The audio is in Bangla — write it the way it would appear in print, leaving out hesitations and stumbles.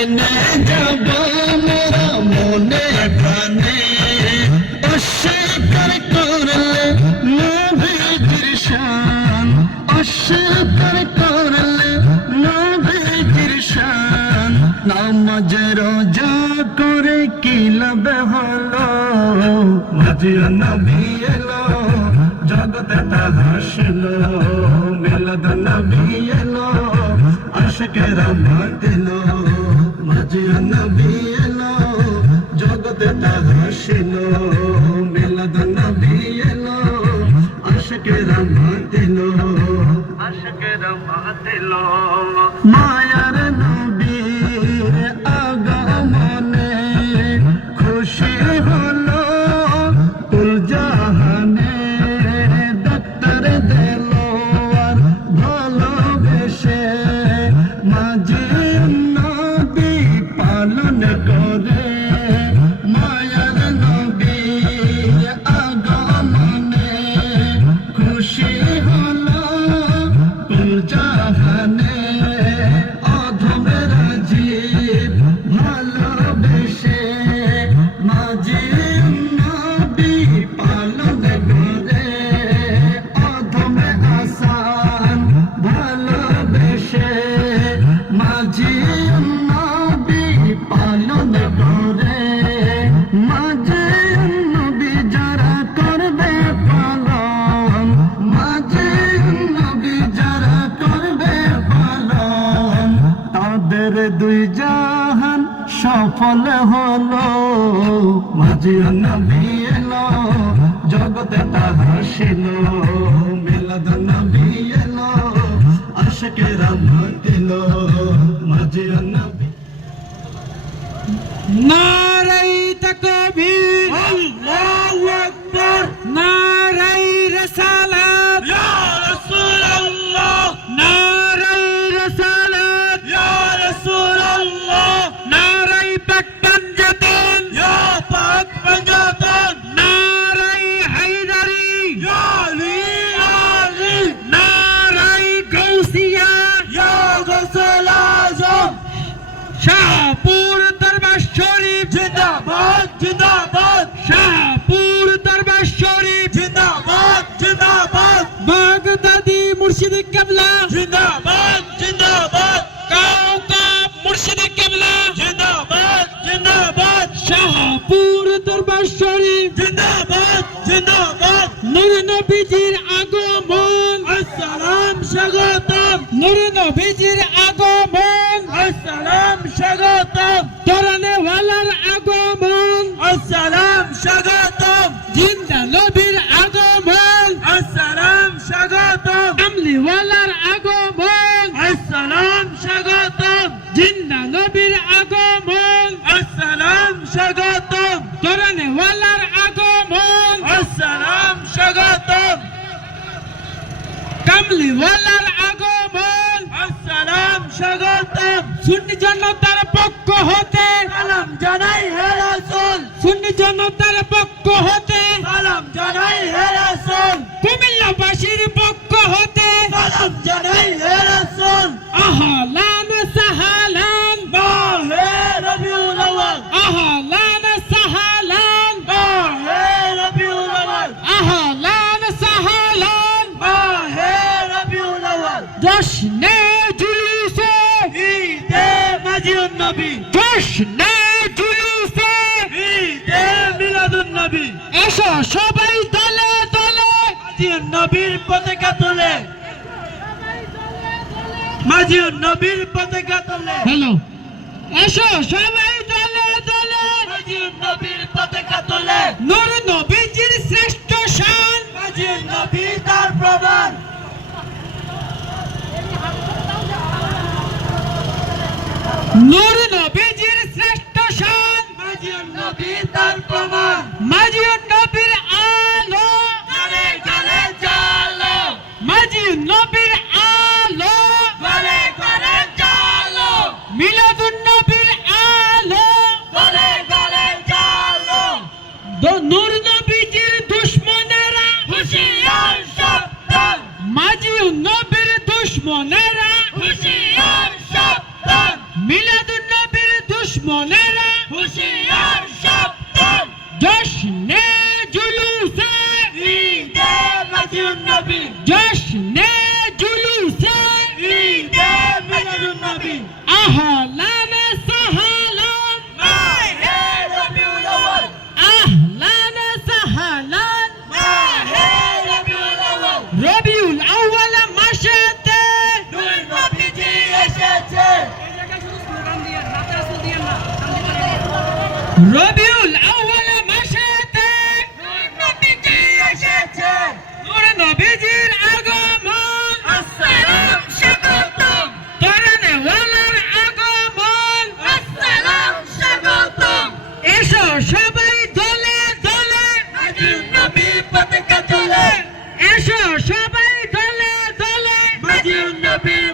জেনে যাব মোরা মনে প্রাণে অস্বীকার করলে নবীর শান অস্বীকার করলে নবীর শান নামাজ রোজা করে কি লাভ হলো মাঝে নবী এলো জগতে তা হাসলো মিলাদ নবী এলো আশিকেরা মাতিলো মাঝে নবী এলো জগতে তা হাসলো মিলাদ নবী এলো আশিকেরা মাতিলো মায়ার নবীর আগমনে খুশি হলো কুল জাহানে ডাক্তার দেলোয়ার ভালোবেসে মাঝে নবী পালন করে মায়ার নবীর আগমনে খুশি হলো কুল জাহানে অধমের জীব ভালোবেসে মাঝে নবী পালন করে অধমে আসান ভালোবেসে মাঝে নবী পালন করে মাঝে নবী যারা করবে পালন মাঝে নবী যারা করবে পালন তাদের দুই জাহান সফল হলো মাঝে নবী এলো জগতে তা হাসিলো মিলাদ নবী এলো আশিকেরা মাতিলো মাঝে নবী নারাই তাকবীর আল্লাহু আকবার নারাই রিসালাত ইয়া রাসূলুল্লাহ নারাই রিসালাত ইয়া রাসূলুল্লাহ নারাই পাক পাঞ্জাতন ইয়া পাক পাঞ্জাতন নারাই হায়দারি ইয়া আলী আলী নারাই গাউসিয়া ইয়া গাউসুল আজম শাহপুর দরবার শরীফ জিন্দাবাদ জিন্দাবাদ শাহপুর দরবার শরীফ জিন্দাবাদ জিন্দাবাদ বাগদাদি মুর্শিদ কিবলা জিন্দাবাদ জিন্দাবাদ কাউকাব মুর্শিদ কিবলা জিন্দাবাদ জিন্দাবাদ শাহপুর দরবার শরীফ জিন্দাবাদ জিন্দাবাদ নূর নবীজির আগমন আসসালাম স্বাগতম নূর নবীজির আগমন আসসালাম স্বাগতম তরনে ওয়ালার আগমন আসসালাম স্বাগতম জিন্দা নবীর আগমন আসসালাম স্বাগতম আমলি ওয়ালার আগমন আসসালাম স্বাগতম জিন্দা নবীর আগমন আসসালাম স্বাগতম তরনে ওয়ালার আগমন আসসালাম স্বাগতম কামলি ওয়ালার আগমন আসসালাম স্বাগতম সুন্নি জনতার পক্ষ হতে সালাম জানাই হে রাসূল সুন্নি জনতার পক্ষ হতে সালাম জানাই হে রাসূল কুমিল্লাবাসীর পক্ষ হতে সালাম জানাই হে রাসূল আহলান সাহালান মাহে রবিউল আউয়াল আহলান সাহালান মাহে রবিউল আউয়াল আহলান সাহালান মাহে রবিউল আউয়াল জশ্নে জুলুসে ঈদে মাজিউন নবী জশ্নে জুলুসে ঈদে মিলাদুন নবী এসো সবাই দলে দলে মাজিউন নবীর পতাকা তোলে মাজিউন নবীর পতাকা তোলে হ্যালো এসো সবাই দলে দলে মাজিউন নবীর পতাকা তোলে নূর নবীজির শ্রেষ্ঠ শান মাজিউন নবী তার প্রমাণ নূর নবীজির শ্রেষ্ঠ শান মাজিউন নবী তার প্রমাণ মাজিউন নবীর আলো গলে গলে জ্বালো মাজিউন নবীর আলো গলে গলে জ্বালো মিলাদুন নবীর আলো গলে গলে জ্বালো নূর নবীজির দুশমনেরা হুঁশিয়ার সাবধান মাজিউন নবীর দুশমনেরা হুঁশিয়ার সাবধান মিলাদুন নবীর খুশিয়ার শব্দ জশ্নে জুলুসে ঈদে মাজিদুন নবী জশ্নে জুলুসে ঈদে মাজিদুন নবী আহলান সাহলান মাহে রবিউল আউয়াল আহলান সাহলান মাহে রবিউল আউয়াল রবিউল আউয়াল মাসেতে নূর নবীজি এসেছে রবিউল আউয়াল মাসেতে নূর নবীজি এসেছে নূর নবীজির আগমন আসসালাম স্বাগতম তরনে ওয়ালার আগমন আসসালাম স্বাগতম এসো সবাই দলে দলে মাজিদুন নবীর পতাকা তোলে এসো সবাই দলে দলে মাজিদুন নবীর